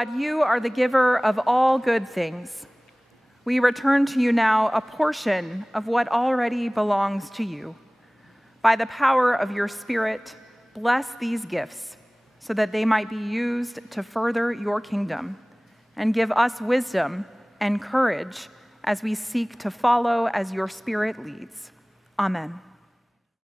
God, you are the giver of all good things. We return to you now a portion of what already belongs to you. By the power of your Spirit, bless these gifts so that they might be used to further your kingdom, and give us wisdom and courage as we seek to follow as your Spirit leads. Amen.